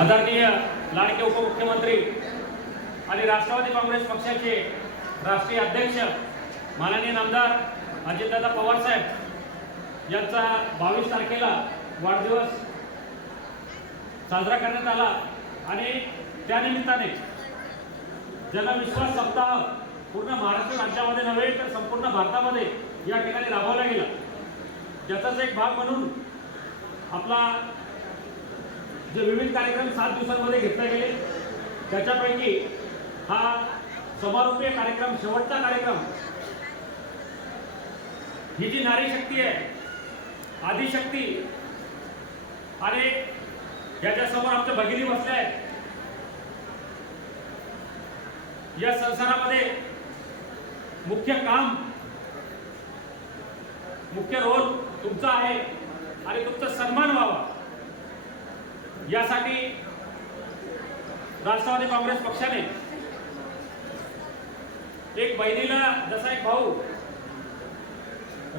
आदरणीय लाडके उपमुख्यमंत्री आणि राष्ट्रवादी काँग्रेस पक्षाचे राष्ट्रीय अध्यक्ष माननीय नामदार अजितदादा पवार साहेब यांचा बावीस तारखेला वाढदिवस साजरा करण्यात आला आणि त्यानिमित्ताने जनविश्वास सप्ताह पूर्ण महाराष्ट्र राज्यामध्ये नव्हे तर संपूर्ण भारतामध्ये या ठिकाणी राबवला गेला. त्याचाच एक भाग म्हणून आपला जे विविध कार्यक्रम सात दिवसांमध्ये घेतले गेले. त्याच्यापैकी हा समारोपीय कार्यक्रम शेवटचा कार्यक्रम ही जी नारी शक्ती आहे आदिशक्ती आणि याच्यासमोर आमच्या भगिनी बसल्या आहेत या संसारामध्ये मुख्य काम मुख्य रोल तुमचा आहे आणि तुमचा सन्मान व्हावा. यासाठी राष्ट्रवादी काँग्रेस पक्षाने एक बहिणीला जसा एक भाऊ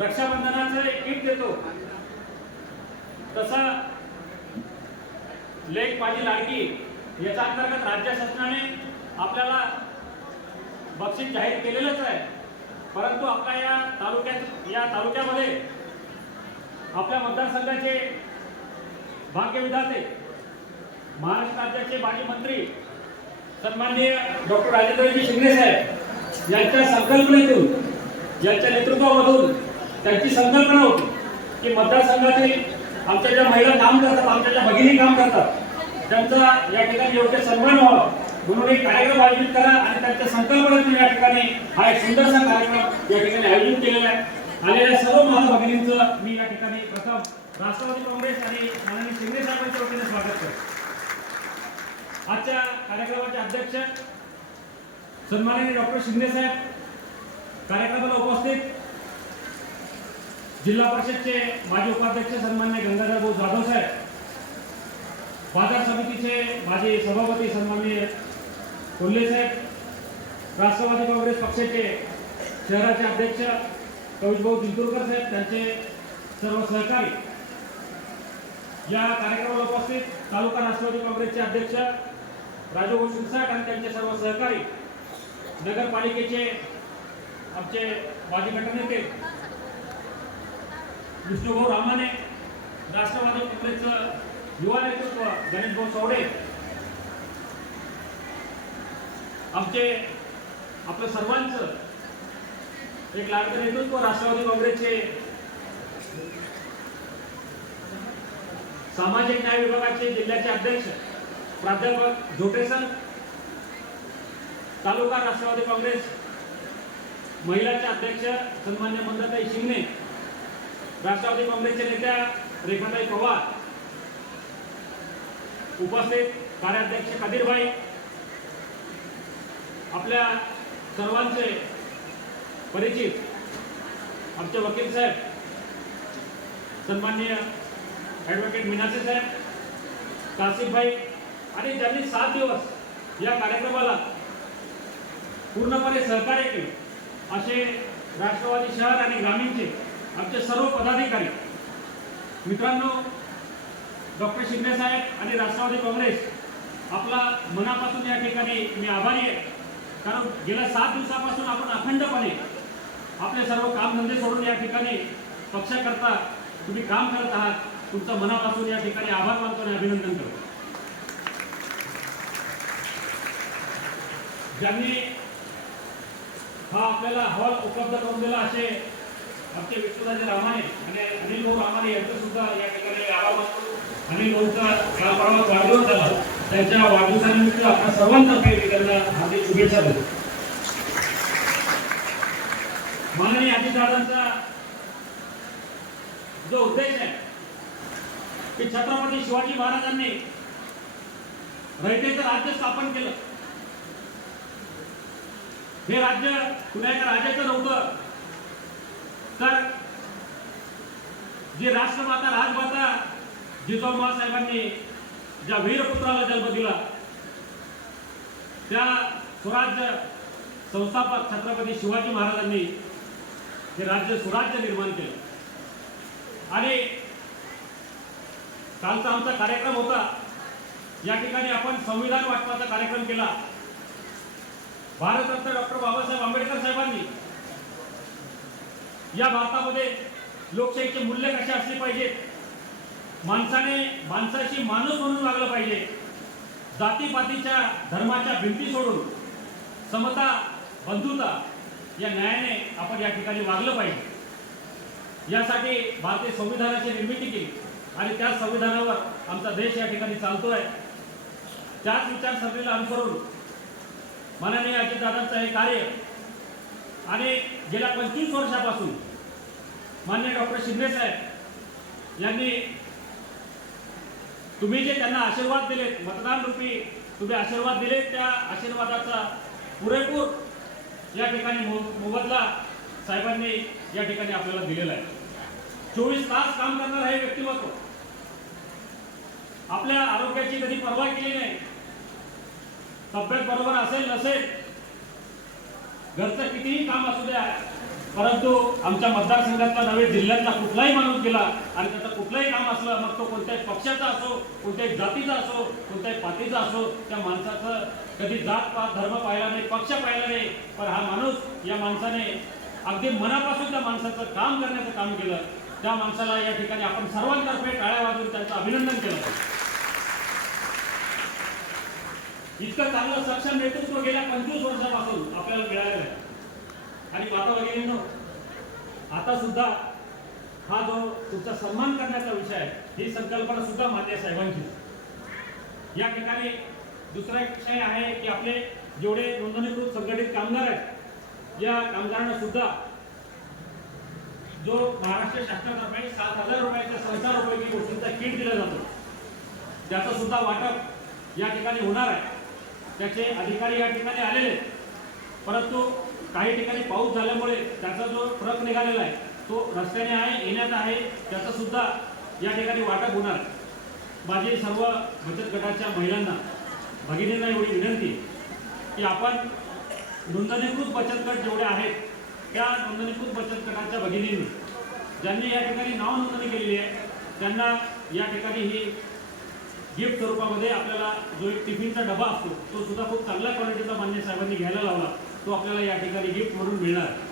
रक्षाबंधनाचं एक किट देतो तसा लेख माझी लाडकी याच्या अंतर्गत राज्य शासनाने आपल्याला बक्षीस जाहीर केलेलंच आहे. परंतु आपल्या या तालुक्यात या तालुक्यामध्ये आपल्या मतदारसंघाचे भाग्यविधाते महाराष्ट्र राज्याचे माजी मंत्री सन्माननीय डॉक्टर राजेंद्रजी शिंगणे साहेब यांच्या संकल्पनेतून यांच्या नेतृत्वामधून त्यांची संकल्पना होती की मतदारसंघातील आमच्या ज्या महिला काम करतात आमच्या ज्या भगिनी काम करतात त्यांचा या ठिकाणी योग्य सन्मान व्हावा म्हणून एक कार्यक्रम आयोजित करा आणि त्यांच्या संकल्पनेतून या ठिकाणी हा एक सुंदरसा कार्यक्रम या ठिकाणी आयोजित केलेला आहे. आलेल्या सर्व माझ्या भगिनींचं मी या ठिकाणी प्रथम राष्ट्रवादी काँग्रेस आणि माननीय शिंदे साहेबांच्या वतीने स्वागत करतो. आजच्या कार्यक्रमाचे अध्यक्ष सन्माननीय डॉक्टर शिंदे साहेब कार्यक्रमाला उपस्थित जिल्हा परिषदचे माजी उपाध्यक्ष सन्मान्य गंगाधर भाऊ जाधव साहेब बाजार समितीचे माजी सभापती सन्माननीय कोल्हे साहेब राष्ट्रवादी काँग्रेस पक्षाचे शहराचे अध्यक्ष कविशभाऊ जिंतूरकर साहेब त्यांचे सर्व सहकारी या कार्यक्रमाला उपस्थित तालुका राष्ट्रवादी काँग्रेसचे अध्यक्ष राजू भाऊ आणि त्यांचे सर्व सहकारी नगरपालिकेचे आमचे माजी गटनेते विष्णुभाऊ रामाने राष्ट्रवादी काँग्रेसचं युवा नेतृत्व गणेशभाऊ सवडे आमचे आपलं सर्वांचं एक लाडकं नेतृत्व राष्ट्रवादी काँग्रेसचे सामाजिक न्याय विभागाचे जिल्ह्याचे अध्यक्ष प्राध्यापक झोटेसर तालुका राष्ट्रवादी काँग्रेस महिलाचे अध्यक्ष सन्मान्य मंदाताई शिंगणे राष्ट्रवादी काँग्रेसच्या नेत्या रेखाताई पवार उपस्थित कार्याध्यक्ष कदीरभाई आपल्या सर्वांचे परिचित आमचे वकील साहेब सन्माननीय ॲडव्होकेट मीनासे साहेब कासिफभाई आणि ज्यांनी सात दिवस या कार्यक्रमाला पूर्णपणे सहकार्य केलं असे राष्ट्रवादी शहर आणि ग्रामीणचे आमचे सर्व पदाधिकारी मित्रांनो डॉक्टर शिंदेसाहेब आणि राष्ट्रवादी काँग्रेस आपला मनापासून या ठिकाणी मी आभारी आहे. कारण गेल्या सात दिवसापासून आपण अखंडपणे आपले सर्व कामधंदे सोडून या ठिकाणी पक्षाकरता तुम्ही काम करत आहात. तुमचं मनापासून या ठिकाणी आभार मानतो आणि अभिनंदन करतो. ज्यांनी हा आपल्याला हॉल उपलब्ध करून दिला असे आमचे विष्णुराजे रामाने आणि अनिल भाऊ रामाने यांचं सुद्धा या ठिकाणी आभार मानतो अनिल भाऊचा काल परवा वाढदिवस झाला. त्यांच्या वाढदिवसानिमित्त आपल्या सर्वांतर्फे मी त्यांना हार्दिक शुभेच्छा देतो. माननीय अजितदादांचा जो उद्देश आहे की छत्रपती शिवाजी महाराजांनी रयतेचं राज्य स्थापन केलं. हे राज्य कुणा राजाचं नव्हतं. तर जे राष्ट्रमाता राजमाता जिजाऊमा साहेबांनी ज्या वीरपुत्राला जन्म दिला त्या स्वराज्य संस्थापक छत्रपती शिवाजी महाराजांनी हे राज्य स्वराज्य निर्माण केलं. आणि कालचा आमचा कार्यक्रम होता. या ठिकाणी आपण संविधान वाटपाचा कार्यक्रम केला. भारतरत्न डॉक्टर बाबासाहेब आंबेडकर साहेबांनी या भारतामध्ये लोकशाहीचे मूल्य कसे असले पाहिजेत? माणसाने माणसाशी माणूस म्हणून वागलं पाहिजे. जातीपातीच्या धर्माच्या भिंती सोडून समता बंधुता या न्यायाने आपण या ठिकाणी वागलं पाहिजे. यासाठी भारतीय संविधानाची निर्मिती केली आणि त्या संविधानावर आमचा देश या ठिकाणी चालतो आहे त्याच विचारसरणीला अनुसरून माननीय अजितदादांचं हे कार्य आणि गेल्या पंचवीस वर्षापासून मान्य डॉक्टर शिंदे साहेब यांनी तुम्ही जे त्यांना आशीर्वाद दिलेत मतदान रूपी तुम्ही आशीर्वाद दिलेत त्या आशीर्वादाचा पुरेपूर या ठिकाणी मो- मोबदला साहेबांनी या ठिकाणी आपल्याला दिलेला आहे. चोवीस तास काम करणार हे व्यक्तिमत्व आपल्या आरोग्याची कधी पर्वा केली नाही तब्येत बरोबर असेल नसेल घरचं कितीही काम असू द्या परंतु आमच्या मतदारसंघातला नव्हे जिल्ह्यातला कुठलाही माणूस गेला आणि त्याचं कुठलंही काम असलं मग तो कोणत्याही पक्षाचा असो कोणत्याही जातीचा असो कोणत्याही पातीचा असो त्या माणसाचं कधी जात पात धर्म पाहिला नाही पक्ष पाहिला नाही पण हा माणूस या माणसाने अगदी मनापासून त्या माणसाचं काम करण्याचं काम केलं. त्या माणसाला या ठिकाणी आपण सर्वांतर्फे टाळ्या वाजवून त्यांचं अभिनंदन केलं पाहिजे. इतकं चांगलं सक्षम नेतृत्व गेल्या पंचवीस वर्षापासून आपल्याला मिळालेलं आहे. आणि माता भगिनींनो आता सुद्धा हा जो तुमचा सन्मान करण्याचा विषय आहे ही संकल्पना सुद्धा मान्य साहेबांची. या ठिकाणी दुसरा एक विषय आहे की आपले जेवढे नोंदणीकृत संघटित कामगार आहेत या कामगारांना सुद्धा जो महाराष्ट्र शासनातर्फे सात हजार रुपयाच्या संसार उपयोगी गोष्टींचा किट दिला जातो त्याचं सुद्धा वाटप या ठिकाणी होणार आहे. त्याचे अधिकारी या ठिकाणी आलेले आहेत. परंतु काही ठिकाणी पाऊस झाल्यामुळे त्याचा जो ट्रक निघालेला आहे तो रस्त्याने आहे येण्यात आहे त्याचं सुद्धा या ठिकाणी वाटप होणार माझी सर्व बचत गटाच्या महिलांना भगिनींना एवढी विनंती की आपण नोंदणीकृत बचत गट जेवढे आहेत त्या नोंदणीकृत बचत गटाच्या भगिनींनी ज्यांनी या ठिकाणी नाव नोंदणी केलेली आहे त्यांना या ठिकाणी ही गिफ्ट स्वरूपामध्ये आपल्याला जो एक टिफिनचा डबा असतो तो सुद्धा खूप चांगल्या क्वालिटीचा मान्य साहेबांनी घ्यायला लावला तो आपल्याला या ठिकाणी गिफ्ट म्हणून मिळणार आहे.